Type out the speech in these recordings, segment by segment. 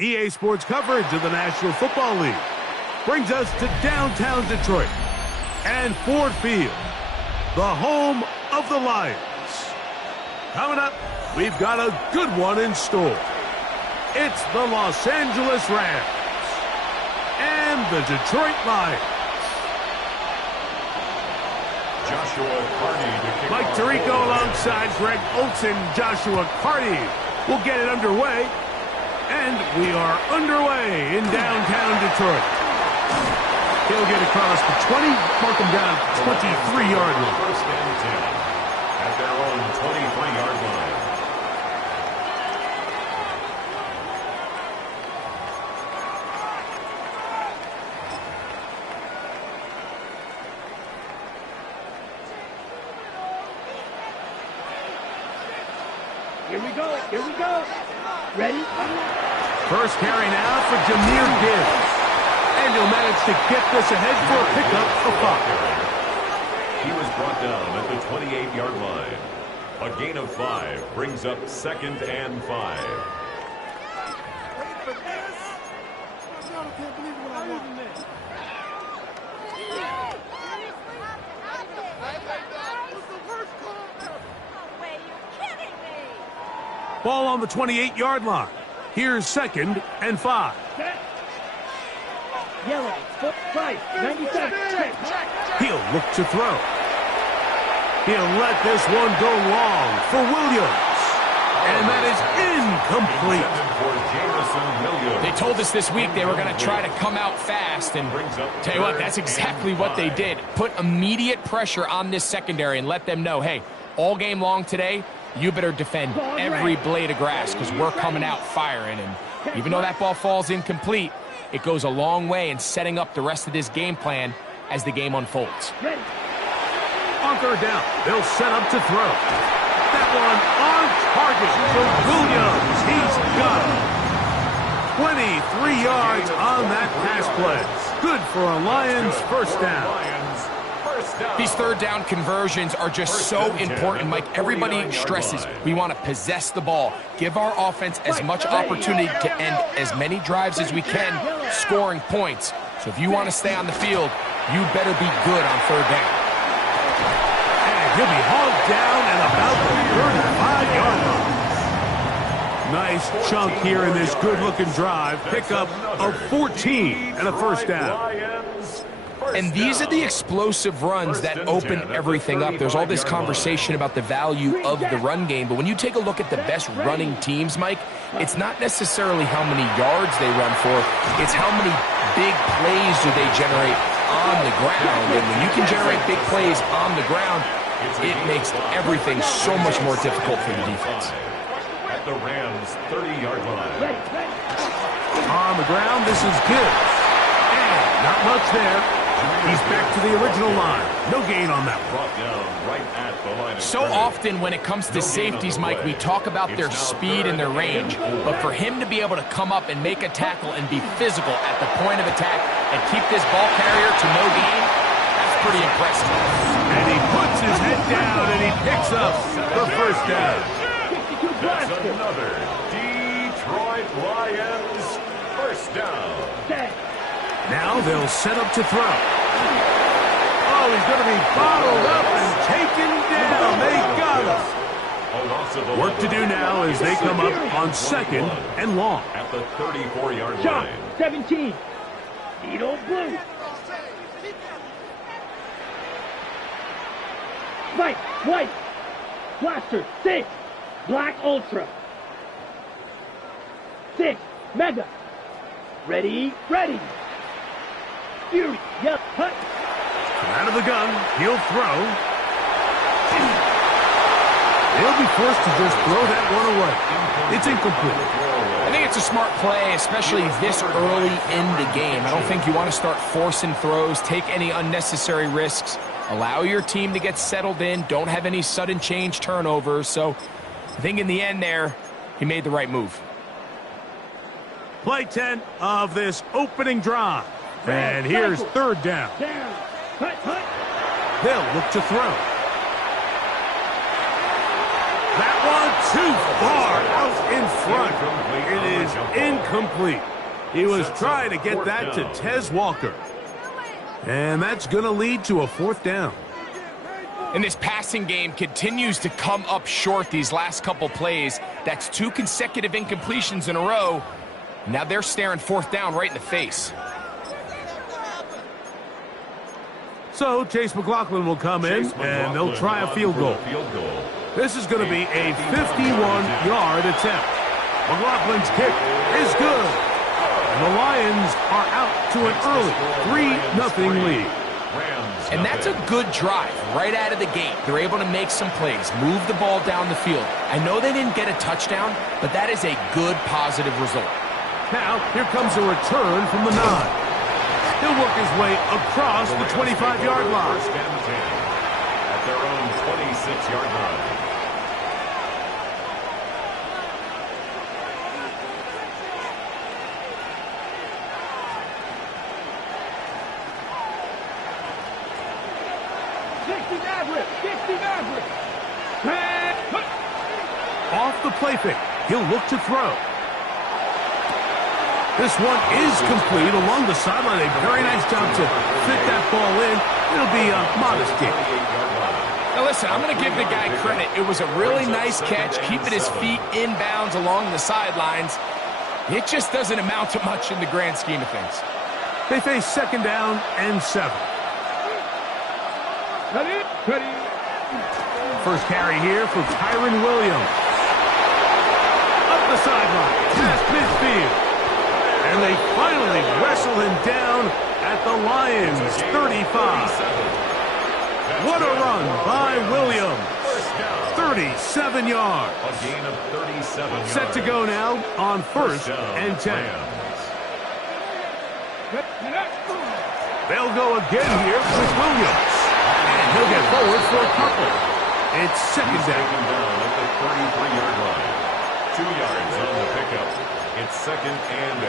EA Sports coverage of the National Football League brings us to downtown Detroit and Ford Field, the home of the Lions. Coming up, we've got a good one in store. It's the Los Angeles Rams and the Detroit Lions. Mike Tirico alongside Greg Olsen. Joshua Carty will get it underway. And we are underway in downtown Detroit. He'll get across the 20, mark him down 23-yard line. First and 10 at their own 23-yard line. Here we go. Here we go. Ready? First carry now for Jahmyr Gibbs. And he'll manage to get this ahead for a pickup of 5. He was brought down at the 28-yard line. A gain of 5 brings up 2nd and 5. Ball on the 28-yard line. Here's 2nd and 5. Yellow, foot, right, 97. He'll look to throw. He'll let this one go long for Williams. And that is incomplete. They told us this week they were going to try to come out fast, and tell you what, that's exactly what they did. Put immediate pressure on this secondary and let them know, hey, all game long today, you better defend every blade of grass because we're coming out firing. And even though that ball falls incomplete, it goes a long way in setting up the rest of this game plan as the game unfolds. On third down, they'll set up to throw. That one on target for Williams. He's got it. 23 yards on that pass play. Good for a Lions first down. These third down conversions are just so important, Mike. Everybody stresses we want to possess the ball, give our offense as much opportunity to end as many drives as we can, scoring points. So if you want to stay on the field, you better be good on third down. And he'll be hauled down at about the 35-yard line. Nice chunk here in this good-looking drive. Pickup of 14 and a first down. And these are the explosive runs that open everything up. There's all this conversation about the value of the run game, but when you take a look at the best running teams, Mike, it's not necessarily how many yards they run for, it's how many big plays do they generate on the ground. And when you can generate big plays on the ground, it makes everything so much more difficult for the defense. At the Rams' 30-yard line. On the ground, this is Gibbs. And not much there. He's back to the original line. No gain on that one. Brought down right at the line of So often when it comes to safeties, Mike, we talk about their speed and their range. But for him to be able to come up and make a tackle and be physical at the point of attack and keep this ball carrier to no gain, that's pretty impressive. And he puts his head down and he picks up the first down. That's another Detroit Lions first down. Now they'll set up to throw. Oh, he's going to be bottled up and taken down. They got him. Work to do now as they come up on 2nd and long. At the 34-yard Shot, line. 17. Needle blue. White, white. Blaster, 6. Black Ultra. 6. Mega. Ready, ready. Fury, yep, hut. Out of the gun, he'll throw. He'll be forced to just throw that one away. It's incomplete. I think it's a smart play, especially this early in the game. I don't think you want to start forcing throws, take any unnecessary risks, allow your team to get settled in, don't have any sudden change turnovers. So I think in the end there, he made the right move. Play 10 of this opening drive. And here's third down. They'll look to throw. That one too far out in front. It is incomplete. He was trying to get that to Tez Walker. And that's going to lead to a 4th down. And this passing game continues to come up short these last couple plays. That's 2 consecutive incompletions in a row. Now they're staring 4th down right in the face. So Chase McLaughlin will come in, and they'll try a field goal. This is going to be a 51-yard attempt. McLaughlin's kick is good. And the Lions are out to an early 3-0 lead. And that's a good drive right out of the gate. They're able to make some plays, move the ball down the field. I know they didn't get a touchdown, but that is a good positive result. Now, here comes a return from the 9. He'll work his way across the 25-yard line. First and 10 at their own 26-yard line. Off the play fake, he'll look to throw. This one is complete along the sideline. A very nice job to fit that ball in. It'll be a modest gain. Now listen, I'm going to give the guy credit. It was a really nice catch, keeping his feet inbounds along the sidelines. It just doesn't amount to much in the grand scheme of things. They face 2nd down and 7. First carry here for Kyron Williams. Up the sideline, past midfield. And they finally wrestle him down at the Lions' 35. What a run by Williams. 37 yards. A gain of 37 yards. Set to go now on 1st and 10. They'll go again here with Williams. And he'll get forward for a couple. It's 2nd down. At the 33-yard line. 2 yards on the pickup. It's 2nd and 8.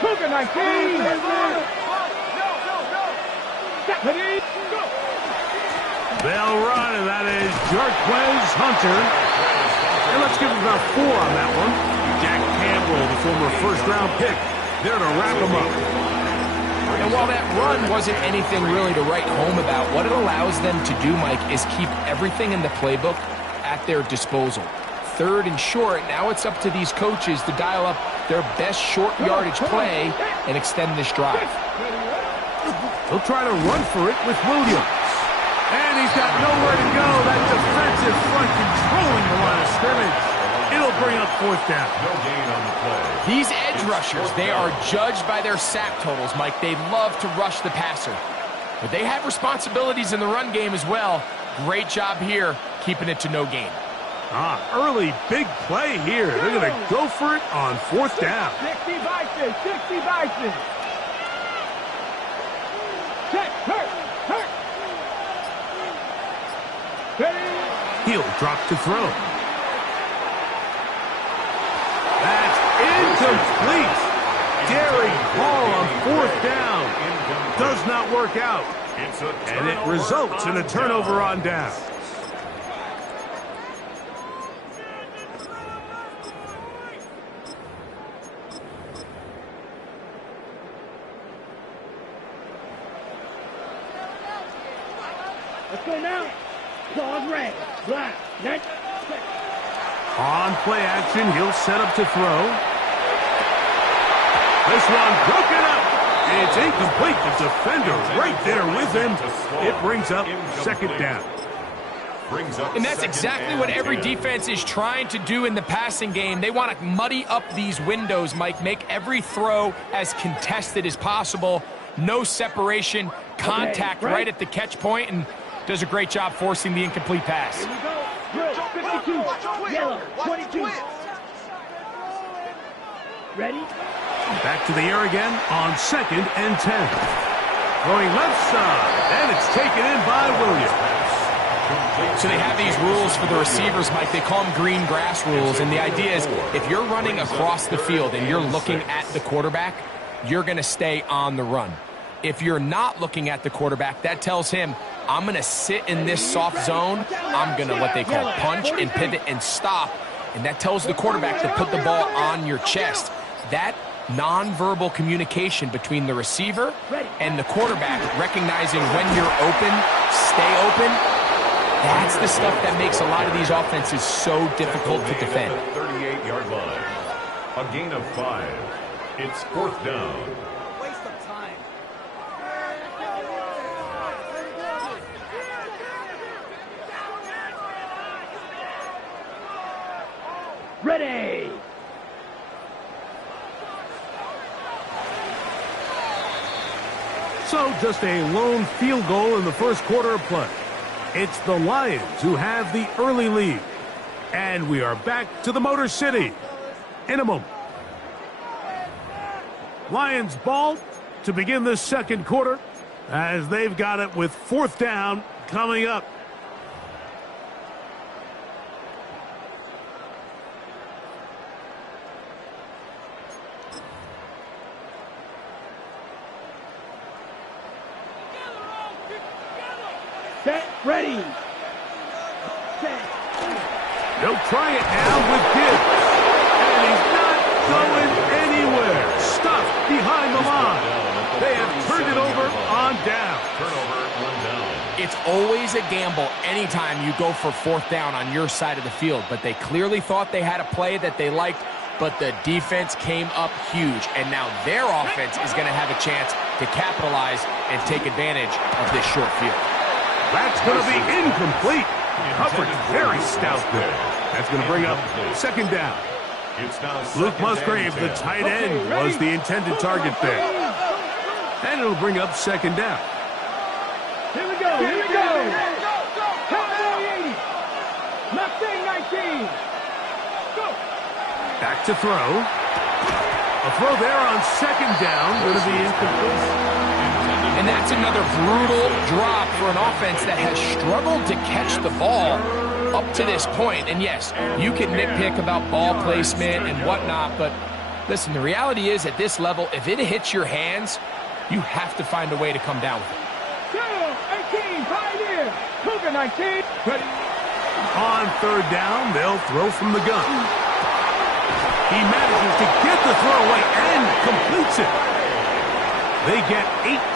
Cougar 19. They'll run, and that is Jarquez Hunter. And let's give him about 4 on that one. Jack Campbell, the former 1st-round pick, there to wrap him up. And while that run wasn't anything really to write home about, what it allows them to do, Mike, is keep everything in the playbook at their disposal. 3rd and short, now it's up to these coaches to dial up their best short yardage play and extend this drive. They'll try to run for it with Williams. And he's got nowhere to go. That defensive front controlling the line of scrimmage. It'll bring up 4th down. No gain on the play. These edge rushers, they are judged by their sack totals, Mike. They love to rush the passer. But they have responsibilities in the run game as well. Great job here, keeping it to no gain. Early big play here. They're going to go for it on 4th down. 60 Bison, 60 Bison. Check, hurt. He'll drop to throw. That's incomplete. Derek Hall on 4th down. Does not work out. And it results in a turnover on down. Let's go now. Claws red. Black. Next. On play action, he'll set up to throw. This one broken up. It's incomplete. The defender right there with him. It brings up 2nd down. And that's exactly what every defense is trying to do in the passing game. They want to muddy up these windows, Mike, make every throw as contested as possible. No separation, contact right at the catch point, and does a great job forcing the incomplete pass. Here we go. Drill, 52. Yellow, 22. Ready? Back to the air again on 2nd and 10. Going left side, and it's taken in by Williams. So they have these rules for the receivers, Mike. They call them green grass rules. And the idea is if you're running across the field and you're looking at the quarterback, you're going to stay on the run. If you're not looking at the quarterback, that tells him, I'm going to sit in this soft zone. I'm going to what they call punch and pivot and stop. And that tells the quarterback to put the ball on your chest. That nonverbal communication between the receiver and the quarterback, recognizing when you're open, stay open, that's the stuff that makes a lot of these offenses so difficult to defend. 38-yard line. A gain of 5. It's 4th down. Waste of time. Ready. So just a lone field goal in the first quarter of play. It's the Lions who have the early lead. And we are back to the Motor City in a moment. Lions ball to begin the second quarter as they've got it with 4th down coming up. Set. Ready. Set. They'll try it now with Gibbs. And he's not going anywhere. Stuffed behind the line. They have turned it over on down. Turnover on down. It's always a gamble anytime you go for 4th down on your side of the field, but they clearly thought they had a play that they liked, but the defense came up huge, and now their offense is going to have a chance to capitalize and take advantage of this short field. That's going to be incomplete. Coverage very stout there. That's going to bring up 2nd down. It's now Luke 2nd Musgrave, and the 10. tight end, was the intended target there. And it'll bring up 2nd down. Here we go. Here we go. Cowboy 80. Mustang 19. Go. Back to throw. A throw there on 2nd down. Going to be incomplete. And that's another brutal drop for an offense that has struggled to catch the ball up to this point. And yes, you can nitpick about ball placement and whatnot, but listen, the reality is at this level, if it hits your hands, you have to find a way to come down with it. 18, Pioneer. Cougar 19. Ready. On 3rd down, they'll throw from the gun. He manages to get the throw away and completes it. They get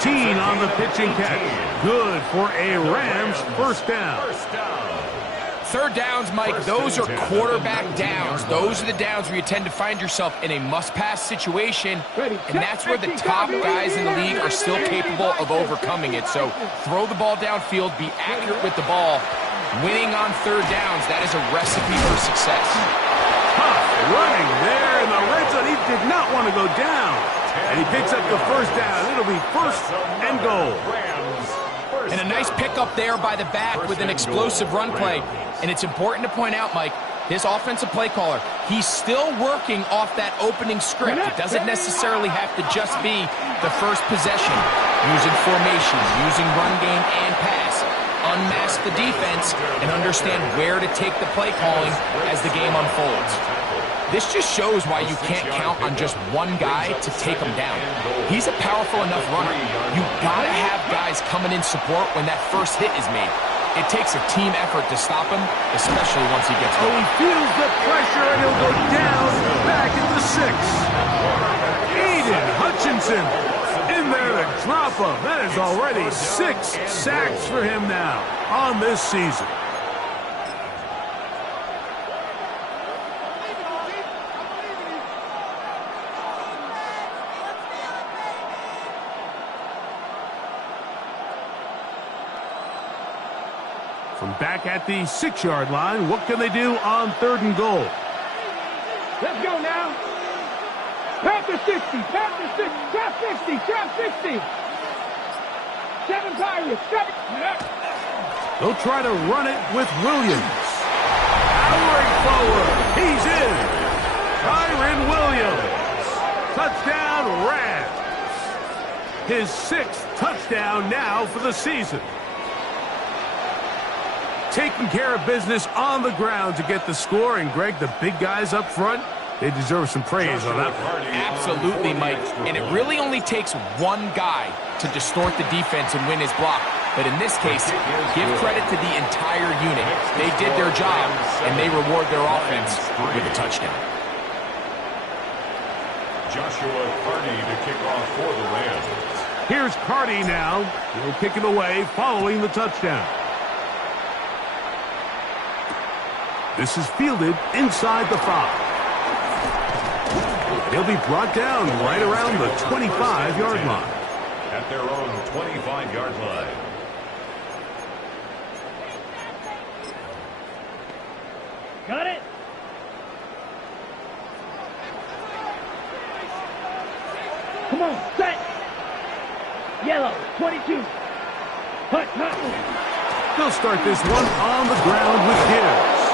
18 on the pitching catch. Good for a Rams 1st down. 3rd downs, Mike, those are quarterback downs. Those are the downs where you tend to find yourself in a must-pass situation, and that's where the top guys in the league are still capable of overcoming it. So throw the ball downfield, be accurate with the ball. Winning on 3rd downs, that is a recipe for success. Tough running there in the red zone. He did not want to go down. And he picks up the 1st down. It'll be 1st and goal. And a nice pickup there by the back with an explosive run play. And it's important to point out, Mike, this offensive play caller, he's still working off that opening script. It doesn't necessarily have to just be the first possession. Using formation, using run game and pass. Unmask the defense and understand where to take the play calling as the game unfolds. This just shows why you can't count on just one guy to take him down. He's a powerful enough runner. You gotta have guys coming in support when that first hit is made. It takes a team effort to stop him, especially once he gets Oh, going. he feels the pressure, and he'll go down back at the 6. Aiden Hutchinson in there to drop him. That is already 6 sacks for him now on this season. From back at the 6-yard line, what can they do on 3rd and goal? Let's go now. Pass the 60. Pass the 60. Trap 60. Trap 60. 7 Pirates. 7. They'll try to run it with Williams. Powering forward. He's in. Kyron Williams. Touchdown, Rams. His 6th touchdown now for the season. taking care of business on the ground to get the score. And, Greg, the big guys up front, they deserve some praise on that one. Absolutely, Mike. And it really only takes one guy to distort the defense and win his block. But in this case, give credit to the entire unit. They did their job, and they reward their offense with a touchdown. Joshua Carney to kick off for the Rams. Here's Carney now. He'll kick it away following the touchdown. This is fielded inside the 5. He'll be brought down right around the 25-yard line. At their own 25-yard line. Got it. Come on, set. Yellow, 22. Hut. They'll start this one on the ground with Gibbs.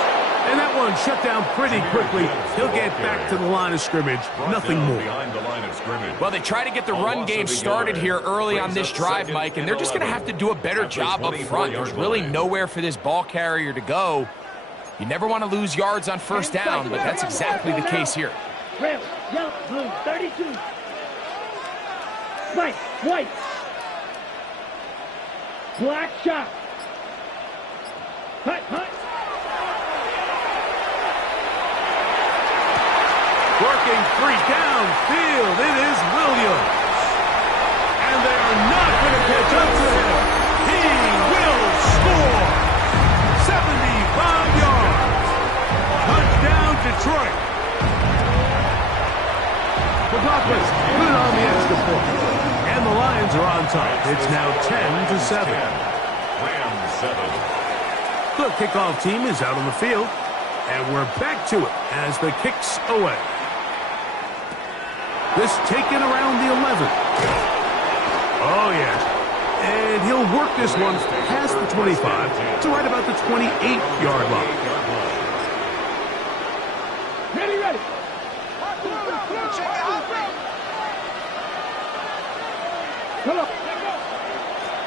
And that one shut down pretty quickly. He'll get back to the line of scrimmage. Nothing more. Well, they try to get the run game started here early on this drive, Mike, and they're just going to have to do a better job up front. There's really nowhere for this ball carrier to go. You never want to lose yards on first down, but that's exactly the case here. Red, yellow, blue, 32. White, white. Black shot. Hut. Working free downfield. It is Williams. And they are not going to catch up to him. He will score. 75 yards. Touchdown, Detroit. McLaughlin put it on the extra point. And the Lions are on top. It's now 10-7. Rams 7. The kickoff team is out on the field. And we're back to it as the kick's away. This taken around the 11. Oh, yeah. And he'll work this one past the 25 to right about the 28-yard line. Ready. Come on.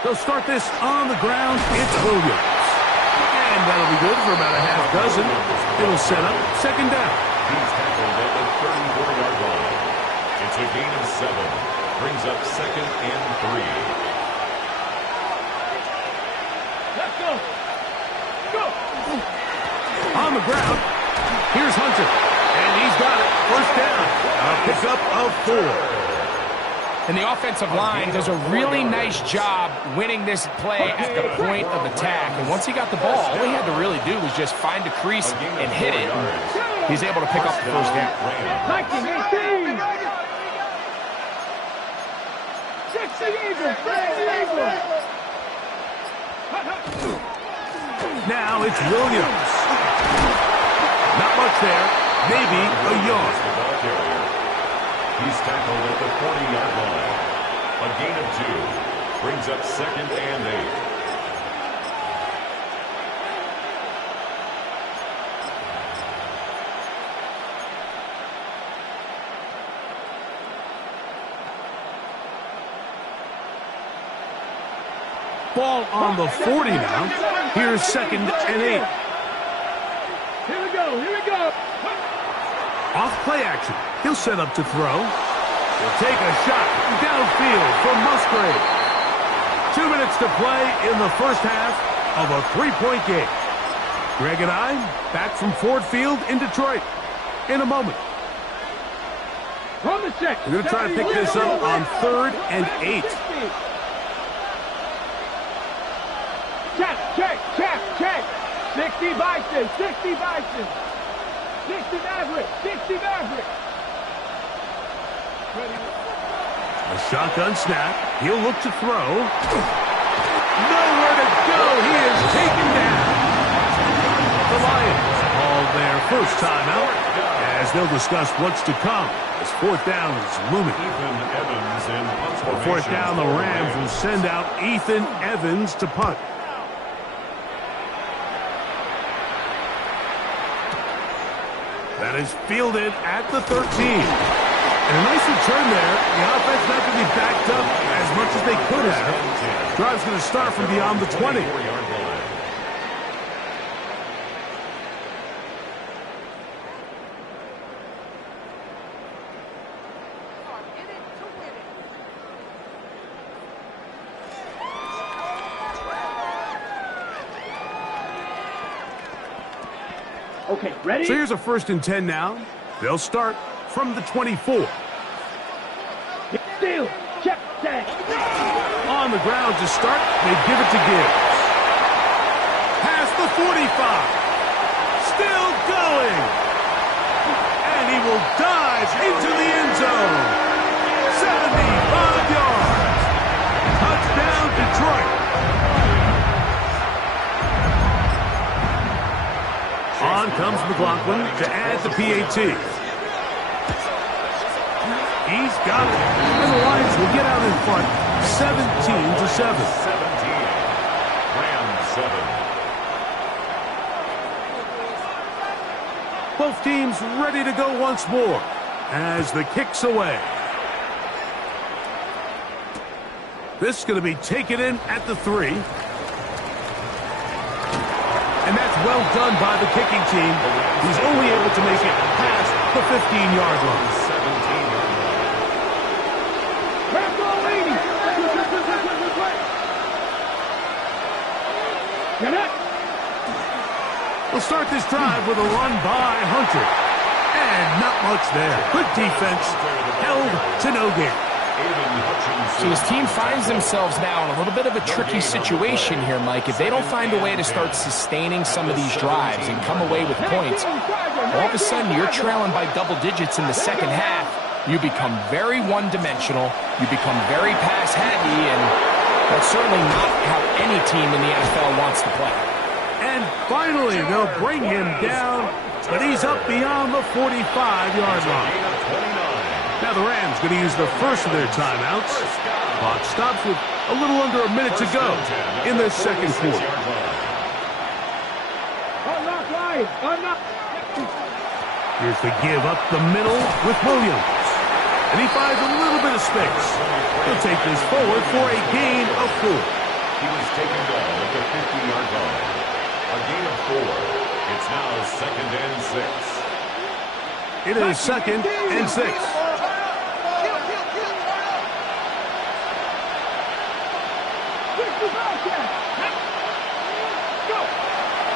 They'll start this on the ground. It's Williams. And that'll be good for about a half dozen. It'll set up second down. He's tackled at the 34-yard line. It's a gain of 7. Brings up 2nd and 3. Let's go. On the ground, here's Hunter. And he's got it. First down. A pickup of 4. And the offensive line does a really nice job winning this play at the point of attack. And once he got the ball, all he had to really do was just find a crease and hit it. He's able to pick up the first down. 19, 18. 60 Eagles. Now it's Williams. Not much there. Maybe a yard. He's tackled at the 40-yard line. A gain of 2. Brings up 2nd and 8. Ball on the 40 now. Here's 2nd and 8. Here we go. Off play action. He'll set up to throw. He'll take a shot downfield from Musgrave. 2 minutes to play in the first half of a 3-point game. Greg and I back from Ford Field in Detroit in a moment. From the check. We're going to try to pick this up on 3rd and 8. Check. 60 Bison. 60 Maverick. A shotgun snap. He'll look to throw. Nowhere to go. He is taken down. The Lions call their first timeout as they'll discuss what's to come as 4th down is looming. For 4th down, the Rams will send out Ethan Evans to punt. That is fielded at the 13. And a nice return there. The offense not going to be backed up as much as they could have. Drive's going to start from beyond the 20. Okay, ready? So here's a 1st and 10 now. They'll start from the 24. Steal. Check. Set. On the ground to start, they give it to Gibbs. Past the 45. Still going. And he will dive into the end zone. 75 yards. Touchdown, Detroit. On comes McLaughlin to add the PAT. He's got it. And the Lions will get out in front, 17-7. 17. Rams 7. Both teams ready to go once more as the kick's away. This is going to be taken in at the 3. And that's well done by the kicking team. He's only able to make it past the 15-yard line. We'll start this drive with a run by Hunter. And not much there. Good defense. Held to no gain. So his team finds themselves now in a little bit of a tricky situation here, Mike. If they don't find a way to start sustaining some of these drives and come away with points, all of a sudden you're trailing by double digits in the second half. You become very one-dimensional. You become very pass-happy, and that's certainly not how any team in the NFL wants to play. And finally, they'll bring him down, but he's up beyond the 45-yard line. Now the Rams going to use the first of their timeouts. Clock stops with a little under a minute to go in the second quarter. Here's the give up the middle with Williams. And he finds a little bit of space. He'll take this forward for a gain of 4. He was taken down at the 50-yard line. A gain of 4. It's now 2nd and 6. It is 2nd and 6.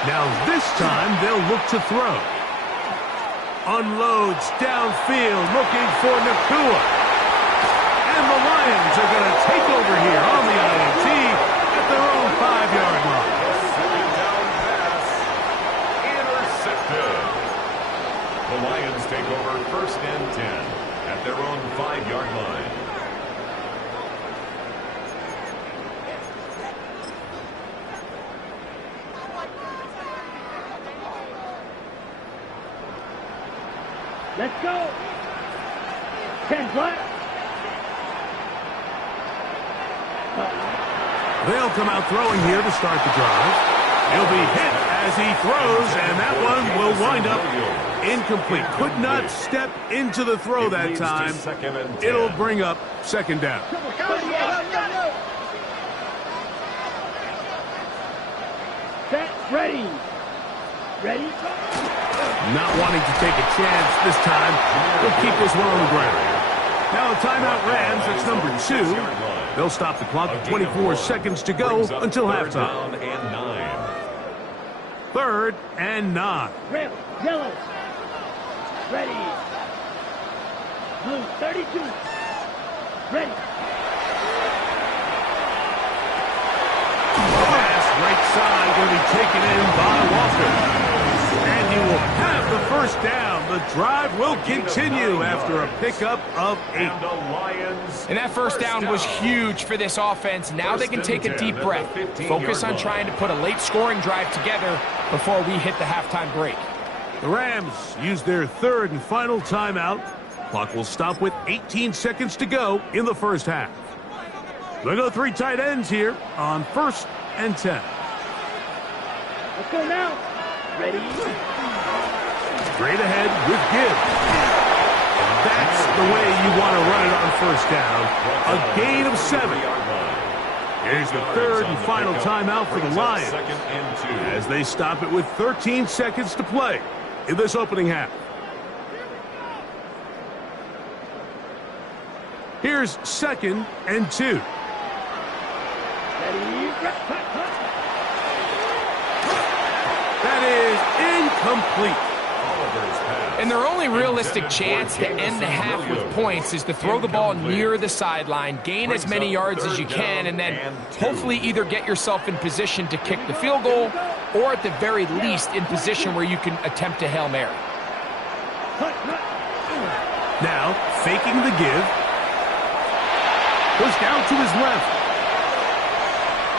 Now this time they'll look to throw. Unloads downfield looking for Nakua. And the Lions are going to take over here on the INT at their own 5-yard line. Second down pass. Intercepted. The Lions take over 1st and 10 at their own 5-yard line. Let's go. 10 flat. They'll come out throwing here to start the drive. He'll be hit as he throws, and that one will wind up incomplete. Could not step into the throw that time. It'll bring up 2nd down. Set. Ready. Ready. Not wanting to take a chance this time. He'll keep this one on the ground. Now a timeout Rams. That's number 2. They'll stop the clock with 24 seconds to go until halftime. 3rd and 9. Red. Yellow. Ready. Blue. 32. Ready. Pass right side going to be taken in by Walker. And he will have the first down. The drive will continue after a pickup of 8. And that first down was huge for this offense. Now they can take a deep breath. Focus on trying to put a late scoring drive together before we hit the halftime break. The Rams use their 3rd and final timeout. Clock will stop with 18 seconds to go in the first half. They'll go 3 tight ends here on 1st and 10. Let's go now. Ready. Straight ahead with Gibbs. That's the way you want to run it on 1st down. A gain of 7. Here's the 3rd and final timeout for the Lions as they stop it with 13 seconds to play in this opening half. Here's 2nd and 2. That is Incomplete. And their only realistic chance to end the half with points is to throw the ball near the sideline, gain as many yards as you can, and then hopefully either get yourself in position to kick the field goal or at the very least in position where you can attempt a Hail Mary. Now, faking the give. Pushed out to his left.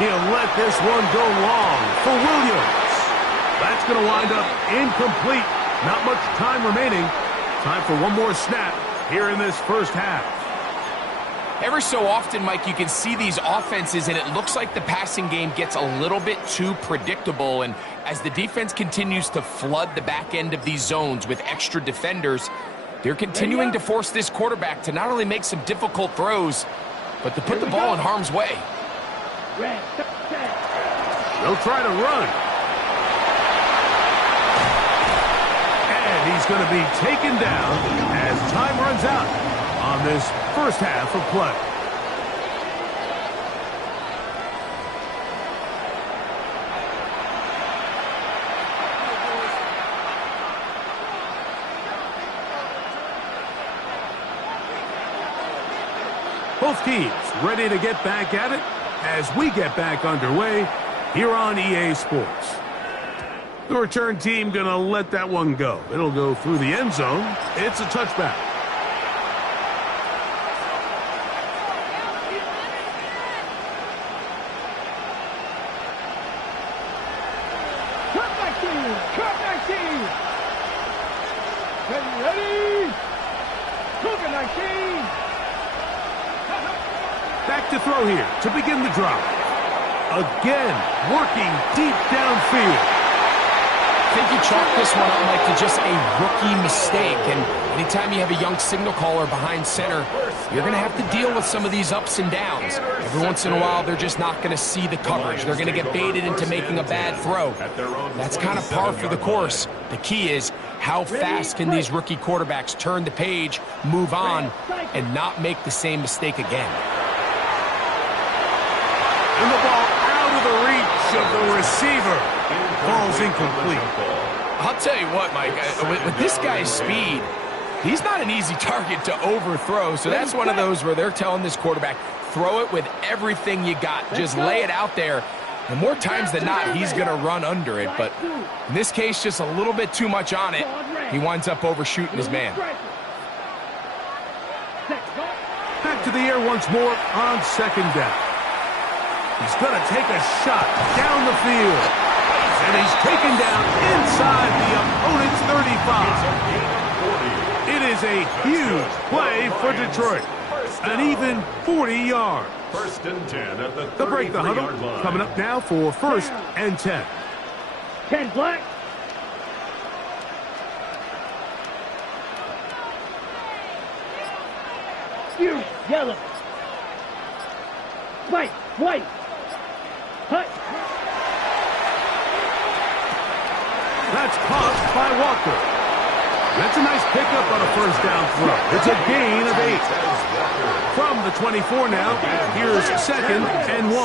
He'll let this one go long for Williams. That's going to wind up incomplete. Not much time remaining. Time for one more snap here in this first half. Every so often, Mike, you can see these offenses, and it looks like the passing game gets a little bit too predictable. And as the defense continues to flood the back end of these zones with extra defenders, they're continuing to force this quarterback to not only make some difficult throws, but to put the ball in harm's way. They'll try to run. He's going to be taken down as time runs out on this first half of play. Both teams ready to get back at it as we get back underway here on EA Sports. The return team going to let that one go. It'll go through the end zone. It's a touchback. Cutback team. Ready. Cooking 19. Back to throw here to begin the drive. Again, working deep downfield. I think you chalk this one up, Mike, to just a rookie mistake. And anytime you have a young signal caller behind center, you're going to have to deal with some of these ups and downs. Every once in a while, they're just not going to see the coverage. They're going to get baited into making a bad throw. That's kind of par for the course. The key is how fast can these rookie quarterbacks turn the page, move on, and not make the same mistake again. And the ball out of the reach of the receiver. Ball's incomplete. I'll tell you what, Mike, with this guy's speed, he's not an easy target to overthrow. So that's one of those where they're telling this quarterback, throw it with everything you got. Just lay it out there. And more times than not, he's going to run under it. But in this case, just a little bit too much on it. He winds up overshooting his man. Back to the air once more on second down. He's going to take a shot down the field. And he's taken down inside the opponent's 35. It is a huge play for Detroit. An even 40 yards. First and 10 at the 33-yard line. They'll break the huddle. Coming up now for first and 10. 10 black. You yellow. White. Hut. That's caught by Walker. That's a nice pickup on a first down throw. It's a gain of 8. From the 24 now, here's second and 1.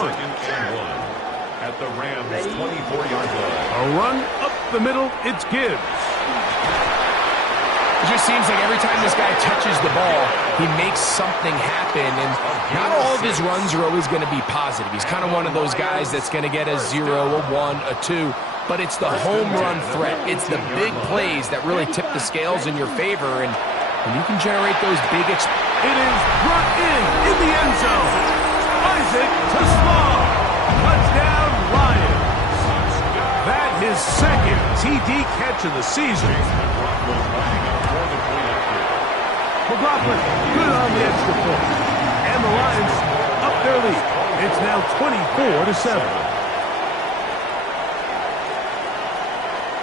At the Rams' 24-yard line. A run up the middle, it's Gibbs. It just seems like every time this guy touches the ball, he makes something happen. And not all of his runs are always going to be positive. He's kind of one of those guys that's going to get a 0, a 1, a 2. But it's the home run threat. It's the big plays that really tip the scales in your favor. And when you can generate those big... It is brought in the end zone. Isaac to Slaw. Touchdown, Lions. That his second TD catch of the season. McLaughlin, good on the extra point. And the Lions up their lead. It's now 24-7.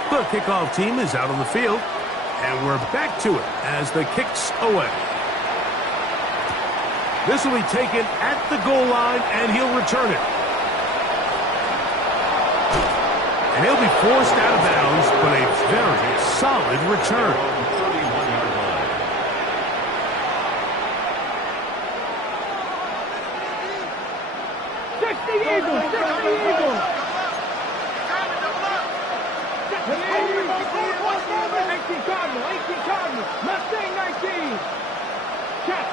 The kickoff team is out on the field, and we're back to it as the kick's away. This will be taken at the goal line, and he'll return it. And he'll be forced out of bounds, but a very solid return. 31-yard line. Cardinal, 18 Cardinal. Mustang 19. Check.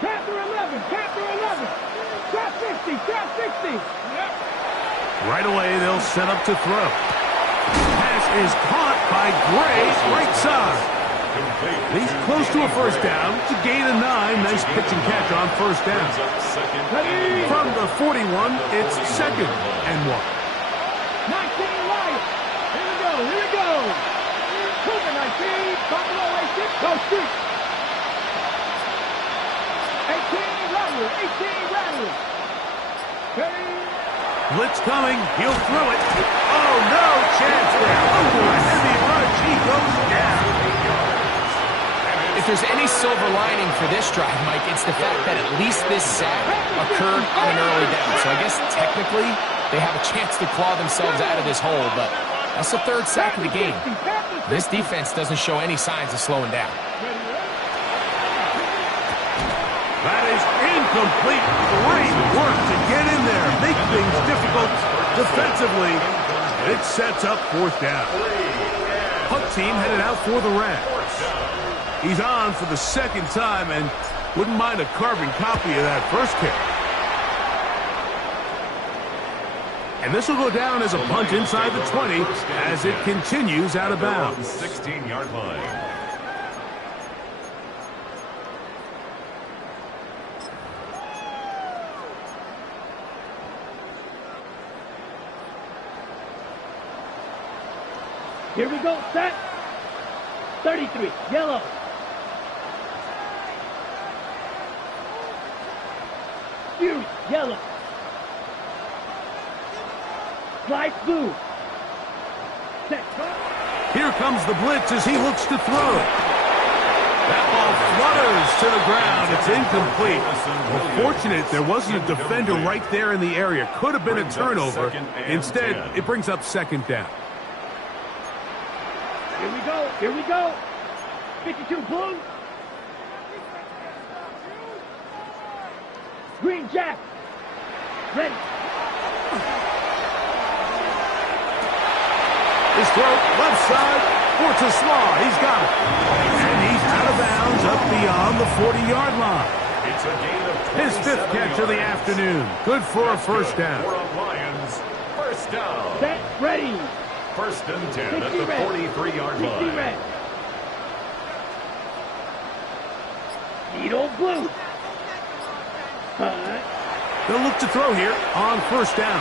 Panther 11. Trap 60. Yep. Right away, they'll set up to throw. Pass is caught by Gray, right side. He's close to a first down. It's a gain of 9. Nice pitch and catch on first down. From the 41, it's 2nd and 1. 19 Lions. Here we go. Cougar 19. Buffalo 86. Go street. 18 Rattler. Blitz coming. He'll throw it. Oh, no chance there. Over a heavy rush. He goes down. If there's any silver lining for this drive, Mike, it's the fact that at least this sack occurred on an early down. So I guess technically they have a chance to claw themselves out of this hole, but that's the 3rd sack of the game. This defense doesn't show any signs of slowing down. That is incomplete. Great work to get in there. Make things difficult defensively. It sets up 4th down. Punt team headed out for the Rams. He's on for the 2nd time and wouldn't mind a carbon copy of that first kick. And this will go down as a punt inside the 20 as it continues out of bounds. 16-yard line. Here we go, set. 33, yellow. Fury, yellow. Slide blue. Set. Here comes the blitz as he looks to throw. That ball flutters to the ground. It's incomplete. Well, fortunate there wasn't a defender right there in the area. Could have been a turnover. Instead, it brings up 2nd down. Here we go. 52 blue. Green Jack. Ready. His throw, left side, for Slaw. He's got it. And he's out of bounds up beyond the 40-yard line. It's a gain of 27 His 5th catch of the afternoon. Good for a first down. Lions, first down. Set, ready. 1st and 10 at the 43-yard line. Needle blue. They'll look to throw here on first down.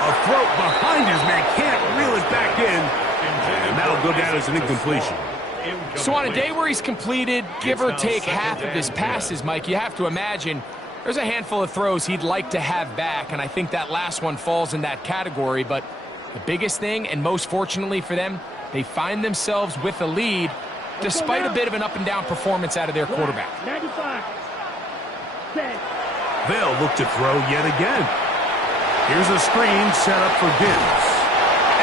A throw behind his man. Can't reel it back in. And that'll go down as an incompletion. So on a day where he's completed, give or take half of his passes, Mike, you have to imagine there's a handful of throws he'd like to have back, and I think that last one falls in that category. But the biggest thing, and most fortunately for them, they find themselves with a lead despite a bit of an up-and-down performance out of their quarterback. 95. Set. They'll look to throw yet again. Here's a screen set up for Gibbs.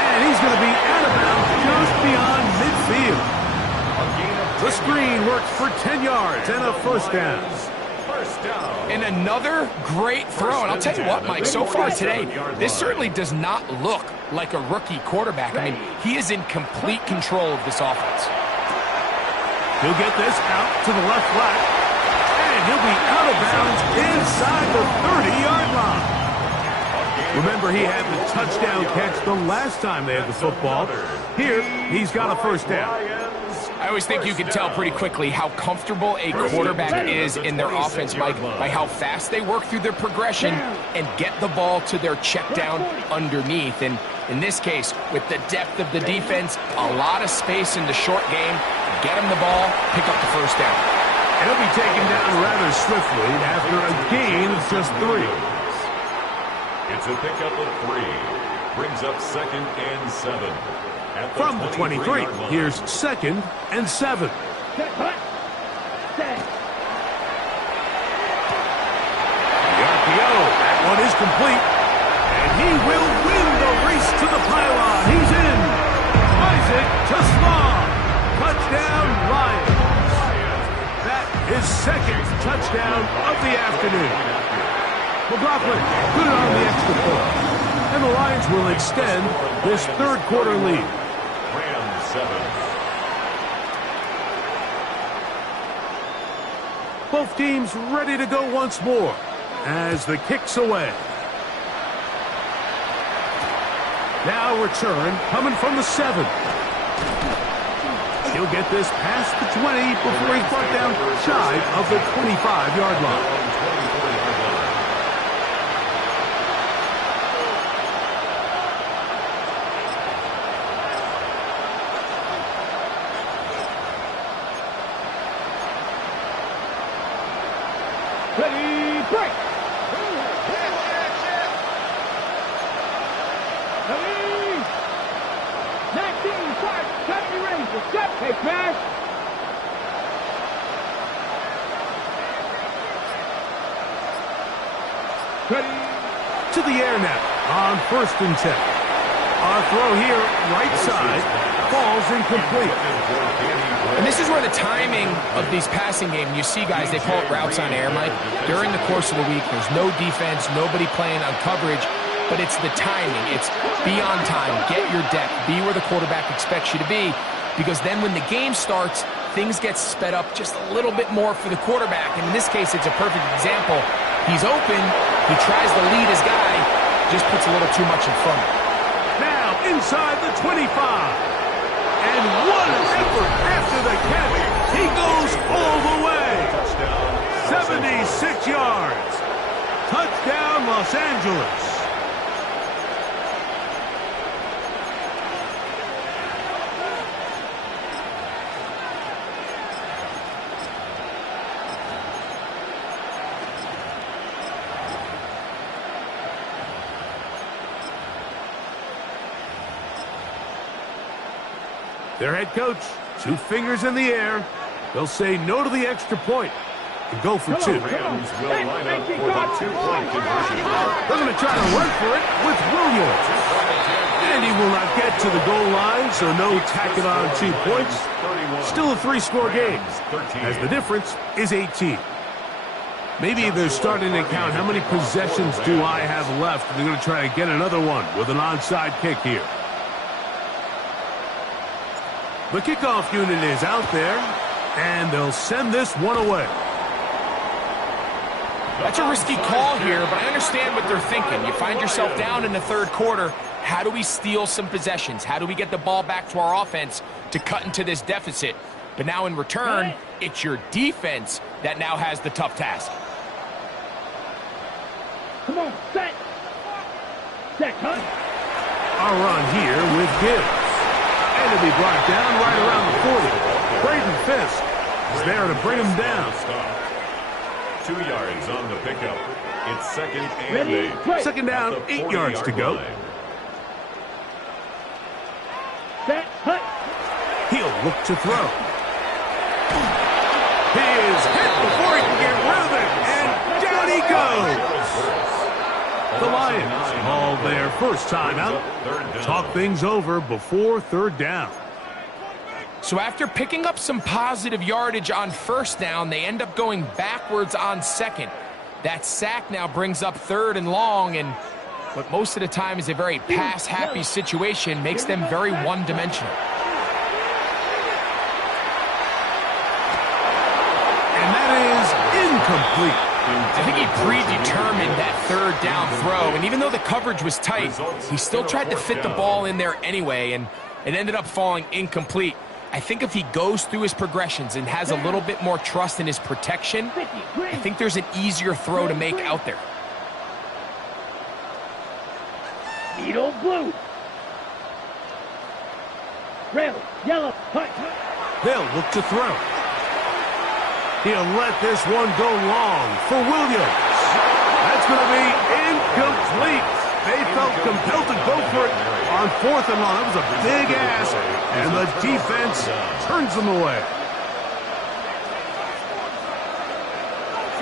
And he's going to be out of bounds just beyond midfield. The screen works for 10 yards and a first down. And another great throw. And I'll tell you what, Mike, so far today, this certainly does not look like a rookie quarterback. I mean, he is in complete control of this offense. He'll get this out to the left flat. And he'll be out of bounds inside the 30-yard line. Remember, he had the touchdown catch the last time they had the football. Here, he's got a first down. I always think you can tell pretty quickly how comfortable a quarterback is in their offense, Mike, by how fast they work through their progression and get the ball to their check down underneath. And in this case, with the depth of the defense, a lot of space in the short game, get him the ball, pick up the first down. And he'll be taken down rather swiftly after a gain of just 3. It's a pickup of 3. Brings up 2nd and 7. From the 23, here's 2nd and 7. Set. The RPO, that one is complete. And he will win the race to the pylon. He's in. Isaac to Slaw. Touchdown, Lions. That is 2nd touchdown of the afternoon. McLaughlin put it on the extra point. And the Lions will extend this third quarter lead. Rams 7. Both teams ready to go once more as the kick's away. Now return coming from the 7. He'll get this past the 20 before he's brought down shy of the 25-yard line. Ready, break! Ready! 19, 5, 70 range, step, take back! Ready! To the air now on 1st and 10. Our throw here, right side, falls incomplete. And this is where the timing of these passing games, you see guys, they call it routes on air, Mike. During the course of the week, there's no defense, nobody playing on coverage, but it's the timing. It's be on time, get your depth, be where the quarterback expects you to be, because then when the game starts, things get sped up just a little bit more for the quarterback. And in this case, it's a perfect example. He's open, he tries to lead his guy, just puts a little too much in front of him. Now inside the 25. And what an effort after the catch. He goes all the way. 76 yards. Touchdown, Los Angeles. Their head coach, 2 fingers in the air. They'll say no to the extra point and go for 2. Rams will line up for the 2-point conversion. They're going to try to run for it with Williams. And he will not get to the goal line, so no tacking on 2 points. Still a 3-score game, as the difference is 18. Maybe they're starting to count how many possessions do I have left, and they're going to try to get another one with an onside kick here. The kickoff unit is out there, and they'll send this one away. That's a risky call here, but I understand what they're thinking. You find yourself down in the third quarter. How do we steal some possessions? How do we get the ball back to our offense to cut into this deficit? But now in return, it's your defense that now has the tough task. Come on, set! Set, cut! Our run here with Gibbs. And to be brought down right around the 40. Braden Fisk is there to bring him down. 2 yards on the pickup. It's 2nd and 8. Second down, 8 yards to go. Set, cut! He'll look to throw. He is hit before he can get rid of it, and down he goes. The Lions call their first timeout. Talk things over before 3rd down. So after picking up some positive yardage on 1st down, they end up going backwards on 2nd. That sack now brings up 3rd and long, and what most of the time is a very pass-happy situation makes them very one-dimensional. And that is incomplete. I think he predetermined that 3rd down throw, and even though the coverage was tight, he still tried to fit the ball in there anyway, and it ended up falling incomplete. I think if he goes through his progressions and has a little bit more trust in his protection, I think there's an easier throw to make out there. Needle blue. Red, yellow, cut. They'll look to throw. He'll let this one go long for Williams. That's going to be incomplete. They felt compelled to go for it on 4th and long. That was a big ask, and the defense turns them away.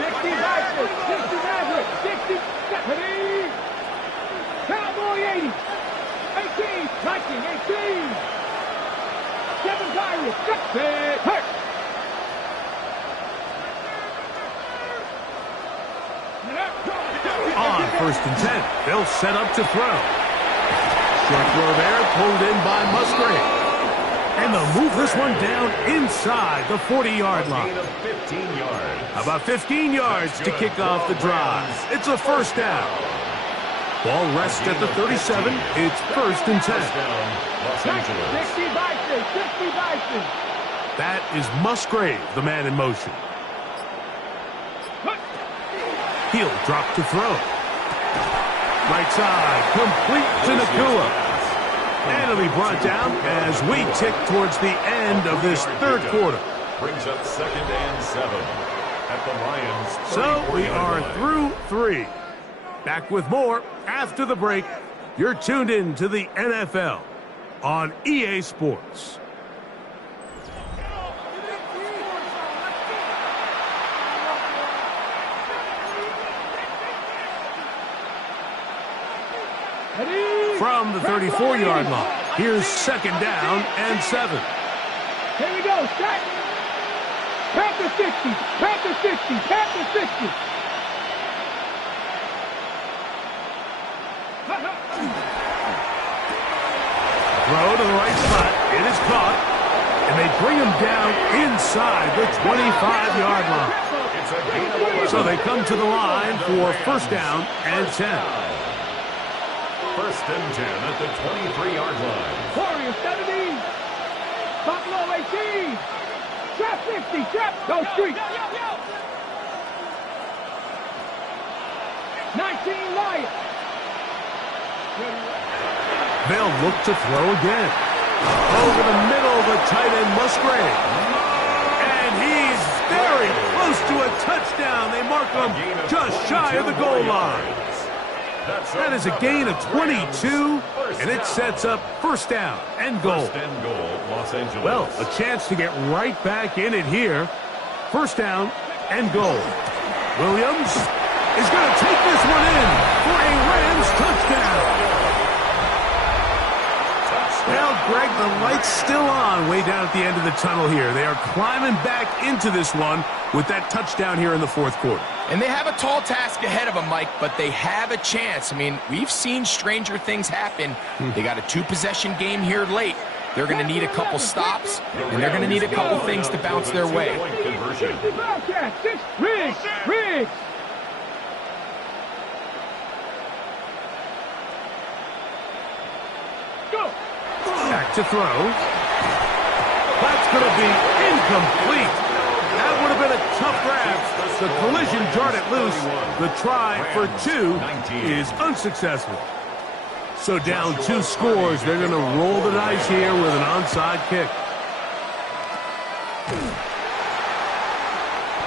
60 Vikings, 60 Mavericks, 60 Stephanie. Cowboy 80. 18, Viking 18. 7 Pirates, 6, hurt. first and 10. They'll set up to throw. Short throw there, pulled in by Musgrave. And they'll move this one down inside the 40-yard line. Gain of 15 yards. About 15 yards to kick off the drive. It's a first down. Ball rests at the 37. It's first and 10. First down, Los Angeles. 60 Bison, 60 Bison. That is Musgrave, the man in motion. He'll drop to throw. Right side, complete to Nakua. And it'll be brought down as we tick towards the end of this third quarter. Brings up second and 7 at the Lions. So we are through 3. Back with more after the break. You're tuned in to the NFL on EA Sports. From the 34-yard line, here's second down and 7. Here we go, set. Panther 60, Panther 60, Panther 60. Throw to the right spot. It is caught. And they bring him down inside the 25-yard line. So they come to the line for first down and 10. First and 10 at the 23-yard line. Warrior 70. Buffalo 18. Trap 50. Trap. Go street. 19 Lions. They'll look to throw again. Over the middle of the tight end Musgrave. And he's very close to a touchdown. They mark him just shy of the goal line. That is a gain of 22, and it sets up first down and goal. First and goal, Los Angeles. Well, a chance to get right back in it here. First down and goal. Williams is going to take this one in for a Rams touchdown. Well, Greg, the light's still on way down at the end of the tunnel here. They are climbing back into this one with that touchdown here in the fourth quarter. And they have a tall task ahead of them, Mike, but they have a chance. I mean, we've seen stranger things happen. They got a 2-possession game here late. They're going to need a couple stops, and they're going to need a couple things to bounce their way. Riggs. Go. Back to throw. That's going to be incomplete. That would have been a tough grab. The collision jarred it loose. The try for 2 is unsuccessful. So down 2 scores. They're going to roll the dice here with an onside kick.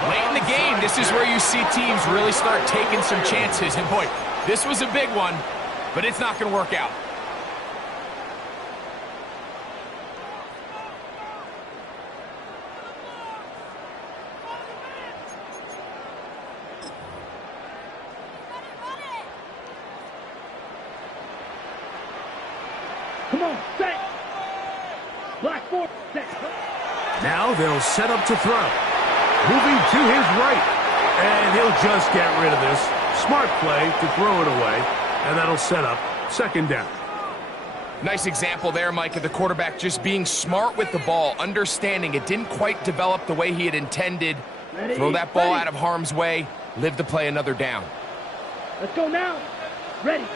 Late in the game, this is where you see teams really start taking some chances. And boy, this was a big one, but it's not going to work out. Come on, set. Black 4, set. Now they'll set up to throw. Moving to his right. And he'll just get rid of this. Smart play to throw it away. And that'll set up second down. Nice example there, Mike, of the quarterback just being smart with the ball, understanding it didn't quite develop the way he had intended. Throw that ball out of harm's way, live to play another down. Let's go now. Ready.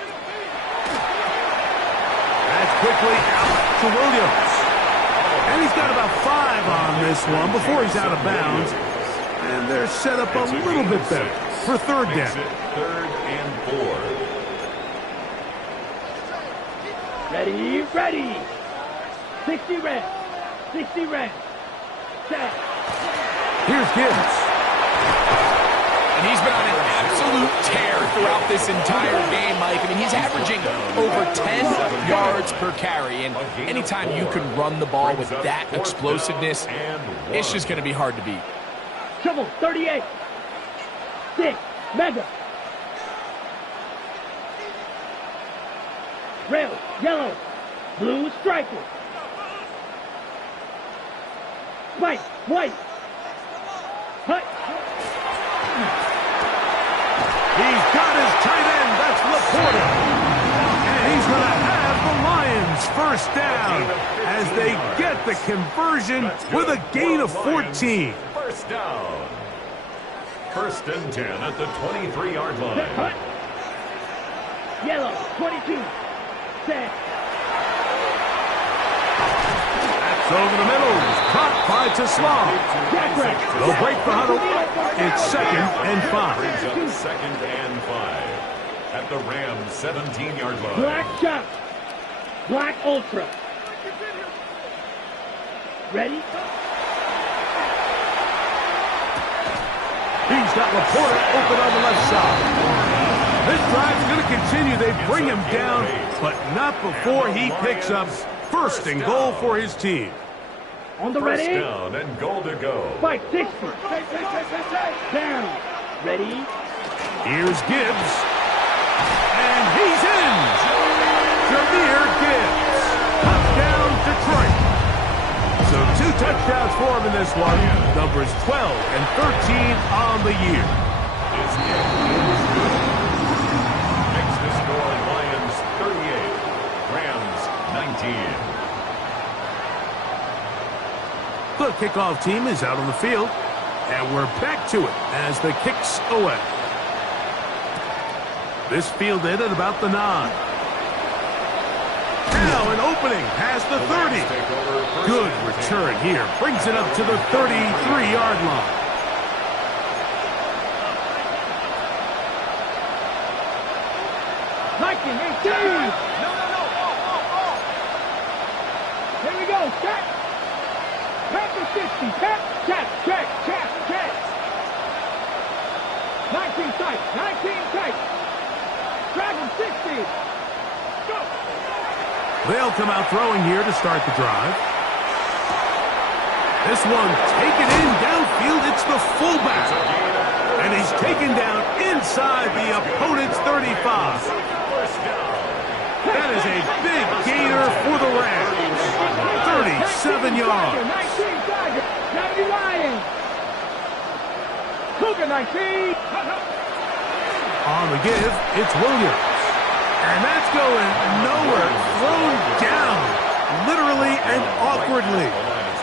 That's quickly out to Williams. And he's got about 5 on this one before he's out of bounds. And they're set up a little bit better for third down. Third and 4. Ready. 60 red. 60 red. Set. Here's Gibbs. And he's been on an absolute tear throughout this entire game, Mike. I mean, he's averaging over 10 yards per carry. And anytime you can run the ball with that explosiveness, it's just going to be hard to beat. Trouble, 38. 6, mega. Red, yellow, blue striker. White. Hut. He's got his tight end. That's Laporta. And he's going to have the Lions first down as they get the conversion with a gain of 14. First down. First and 10 at the 23-yard line. Yellow, 22. Set. That's over the middle. Caught by Tesla. They'll break the huddle. It's 2nd and 5. Brings up 2nd and 5 at the Rams 17-yard line. Black shot. Black ultra. Ready? He's got Laporta open on the left side. This drive's going to continue. They bring him down, but not before he picks up first and goal for his team. On the First ready? down and goal to go. 560. Down. Ready? Here's Gibbs. And he's in. Jameer Gibbs. Touchdown, Detroit. So 2 touchdowns for him in this one. Numbers 12 and 13 on the year. His kick is good. Makes the score Lions 38, Rams 19. The kickoff team is out on the field, and we're back to it as the kick's away. This fielded at about the 9. Now an opening past the 30. Good return here. Brings it up to the 33-yard line. Here we go. Check. Panther 60. Check. Check. 19 tight. 19 tight. Dragon 60. Go. They'll come out throwing here to start the drive. This one taken in downfield. It's the fullback. And he's taken down inside the opponent's 35. That is a big gainer for the Rams. 37 yards. 19 Tiger. 90 Lions. Cougar 19. On the give, it's Williams. And that's going nowhere. Thrown down, literally and awkwardly,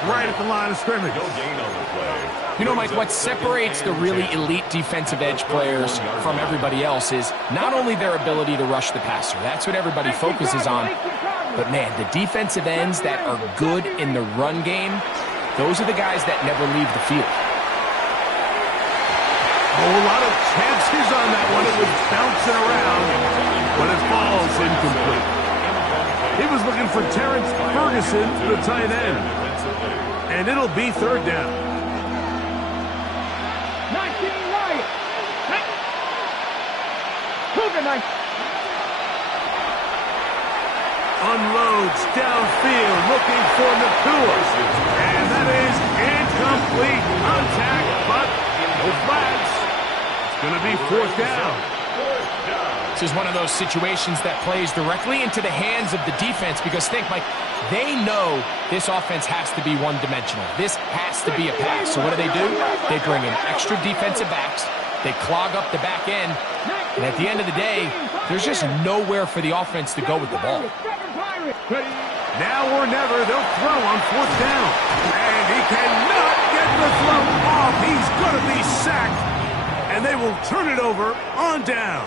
right at the line of scrimmage. No gain on the play. You know, Mike, what separates the really elite defensive edge players from everybody else is not only their ability to rush the passer. That's what everybody focuses on. But, man, the defensive ends that are good in the run game, those are the guys that never leave the field. A lot of chances on that one. It was bouncing around, but it falls incomplete. He was looking for Terrence Ferguson, the tight end. And it'll be 3rd down. 19 Lions. Cougar 19. Unloads downfield, looking for Nakua. And that is incomplete contact, but no flags. It's going to be 4th down. This is one of those situations that plays directly into the hands of the defense because think, Mike, they know this offense has to be one-dimensional. This has to be a pass. So what do? They bring in extra defensive backs. They clog up the back end. And at the end of the day, there's just nowhere for the offense to go with the ball. Now or never, they'll throw on 4th down. And he cannot get the throw off. He's going to be sacked. And they will turn it over on down.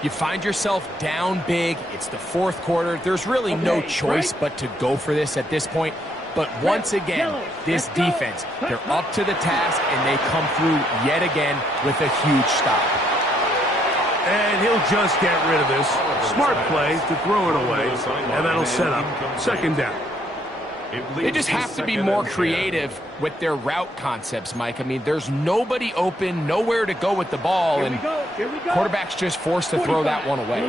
You find yourself down big. It's the 4th quarter. There's really no choice but to go for this at this point. But once again, this defense, they're up to the task, and they come through yet again with a huge stop. And he'll just get rid of this. Smart play to throw it away, and that'll set up 2nd down. They just have to be more creative with their route concepts, Mike. I mean, there's nobody open, nowhere to go with the ball, and quarterback's just forced to throw that one away.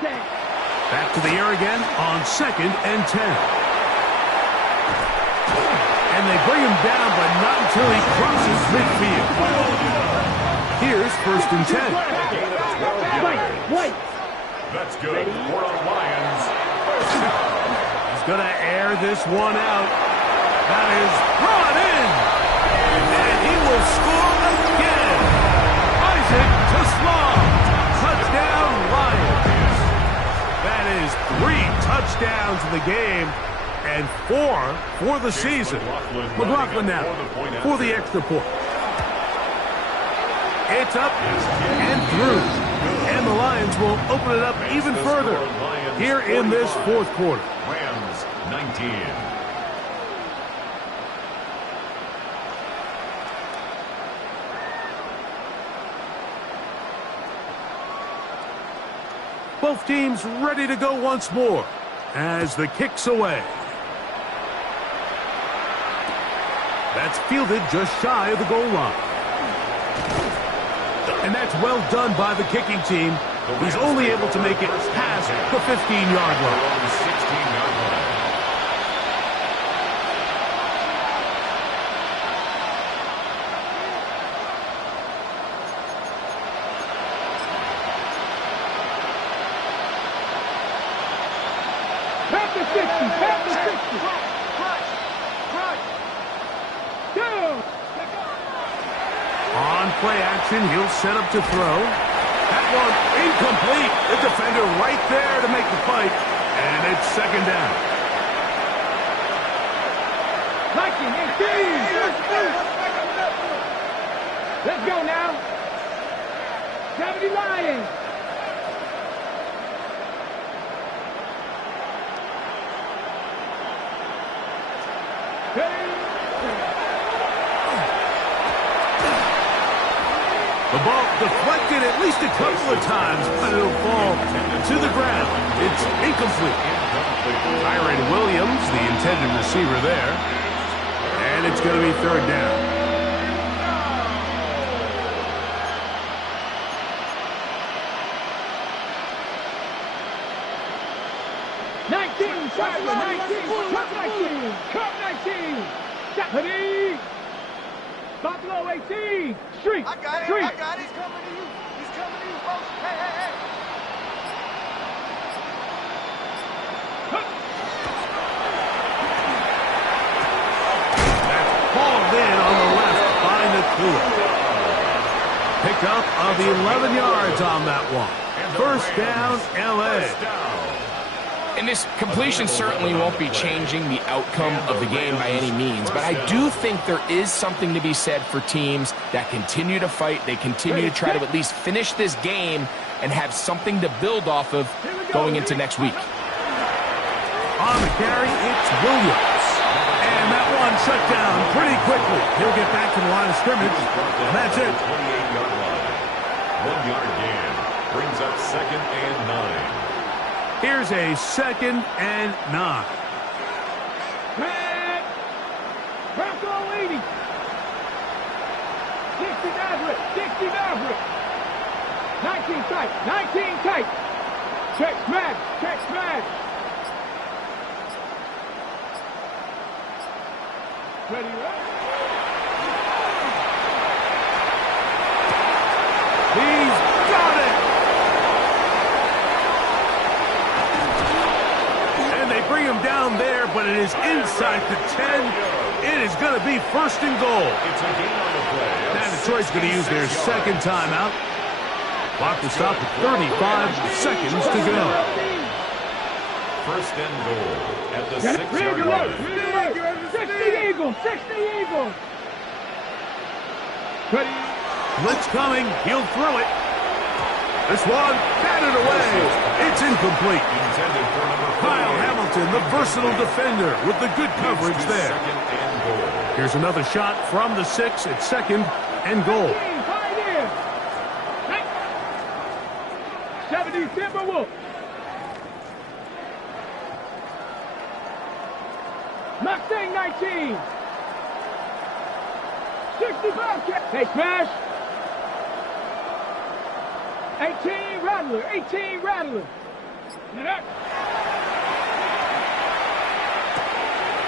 Back to the air again on 2nd and 10. And they bring him down, but not until he crosses midfield. Here's 1st and 10. Wait. That's good for the Lions. First down. He's going to air this one out. That is brought in. And he will score again. Isaac Tesla. of the game and 4 for the season. McLaughlin now for the extra point. It's up and through. And the Lions will open it up even further here in this fourth quarter. Rams 19. Both teams ready to go once more as the kick's away. That's fielded just shy of the goal line. And that's well done by the kicking team. He's only able to make it past the 15-yard line. 16-yard line. Back to 60. Back to 60. Down. On play action, he'll set up to throw. That one incomplete. The defender right there to make the fight. And it's second down. 19, 18. Let's go now. 70 Lions. The ball deflected at least a couple of times, but it'll fall to the ground. It's incomplete. Tyron Williams, the intended receiver there. And it's going to be third down. Buffalo 18. Street. I got it. Street. I got it. He's coming to you. He's coming to you, folks. Hey, hey, hey. That's hauled in on the left by Nakua. Pick up of 11 yards on that one. First down, L.A. And this completion certainly won't be changing the outcome of the game by any means, but I do think there is something to be said for teams that continue to fight. They continue to try to at least finish this game and have something to build off of going into next week. On the carry, it's Williams. And that one shut down pretty quickly. He'll get back to the line of scrimmage. And that's it. 28-yard line. 1 yard gain. Brings up second and 9. Here's a second and 9. Red. Bronco 80. 60 Maverick. 60 Maverick. 19 tight. 19 tight. Check smash. Check smash. Ready, right? He's got it. And they bring him down there, but it is inside the 10. It is going to be first and goal. It's a gain on the play. Now Detroit's going to use their second timeout. Clock to stop with 35 seconds to go. First and goal at the 6-yard line. 60 Eagles. 60 Eagles. Ready? Blitz coming. He'll throw it. This one batted away. It's incomplete. Intended for number 48. Kyle Hamilton, the versatile defender, with the good coverage there. Second and goal. Here's another shot from the 6 at second and goal. 70 Timberwolves. Mustang 19. 65 cat. Hey, smash. 18 Rattler. 18 Rattler.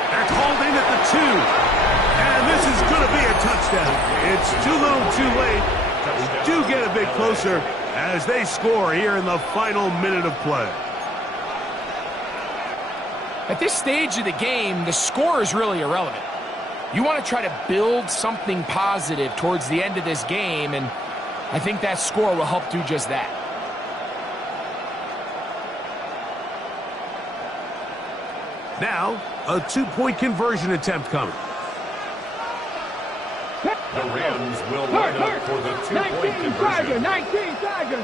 They're called in at the 2. And this is going to be a touchdown. It's too little too late. We do get a bit closer as they score here in the final minute of play. At this stage of the game, the score is really irrelevant. You want to try to build something positive towards the end of this game, and I think that score will help do just that. Now, a two-point conversion attempt coming. The Rams will line up for the two-point conversion. 19 Tiger.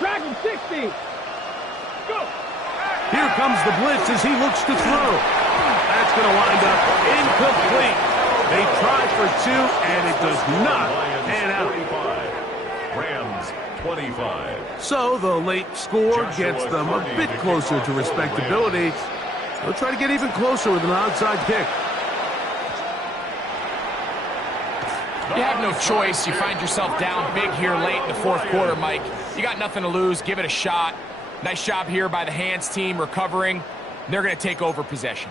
Dragon 60. Go. Here comes the blitz as he looks to throw. That's going to wind up incomplete. They tried for two, and it does not pan out. 45. Rams 25. So the late score gets them a bit closer to respectability. They'll try to get even closer with an onside kick. You have no choice. You find yourself down big here late in the fourth quarter, Mike. You got nothing to lose. Give it a shot. Nice job here by the hands team recovering. They're going to take over possession.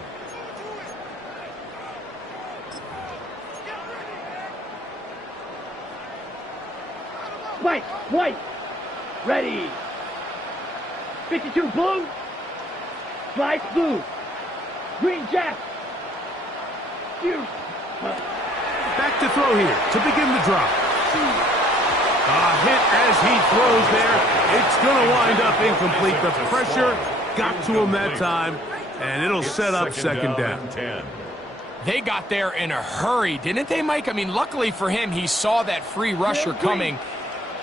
White. Ready. 52 blue. Slice blue. Green jack. Back to throw here to begin the drop. A hit as he throws there. It's going to wind up incomplete. The pressure got to him that time, and it'll set up second down. They got there in a hurry, didn't they, Mike? I mean, luckily for him, he saw that free rusher coming,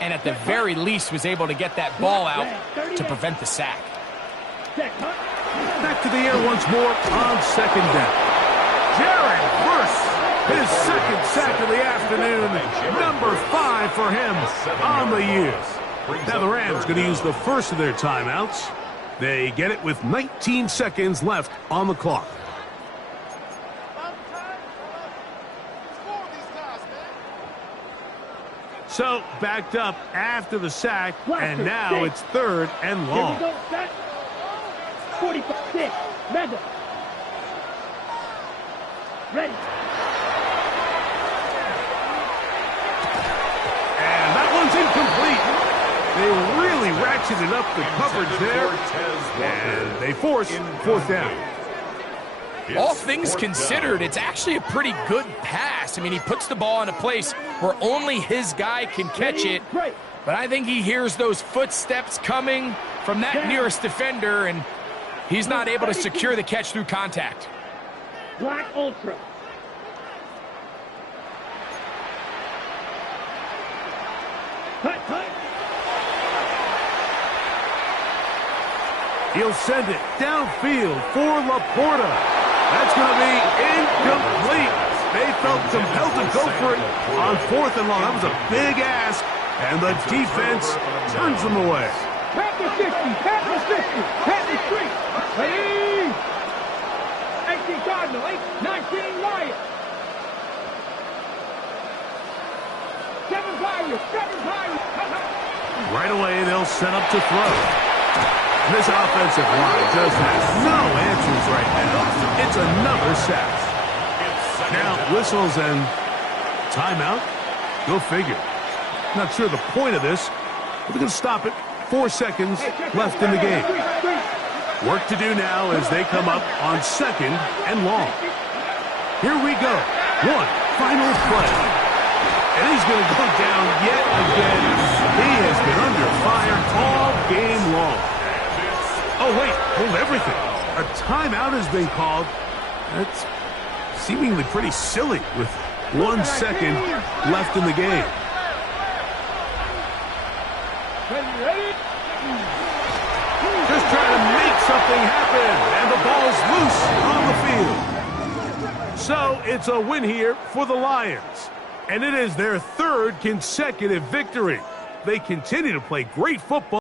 and at the very least was able to get that ball out to prevent the sack. Back to the air once more on second down. Jared Verse, his second sack of the afternoon. Number 5 for him on the year. Now the Rams going to use the first of their timeouts. They get it with 19 seconds left on the clock. So backed up after the sack, and now it's third and long. 46. Ready. And that one's incomplete. They really ratcheted up the coverage there, and they force fourth down. All things considered, it's actually a pretty good pass. I mean, he puts the ball in a place where only his guy can catch it. But I think he hears those footsteps coming from that nearest defender, and he's not able to secure the catch through contact. Black Ultra. Cut. He'll send it downfield for Laporta. That's going to be incomplete. They felt compelled to go for it on fourth and long. That was a big ask, and the defense turns them away. Panther 60, Panther 60, Panther 3. Ready? 18 Cardinal, 19 Lion. 7 Pirates. Right away, they'll set up to throw. This offensive line just has no answers right now. It's another sack. Now, whistles and timeout. Go figure. Not sure the point of this, but they're going to stop it. 4 seconds left in the game. Work to do now as they come up on second and long. Here we go. One final play. And he's going to go down yet again. He has been under fire all game long. Oh, wait, hold everything. A timeout has been called. That's seemingly pretty silly with 1 second left in the game. Ready? Just trying to make something happen, and the ball's loose on the field. So it's a win here for the Lions, and it is their third consecutive victory. They continue to play great football.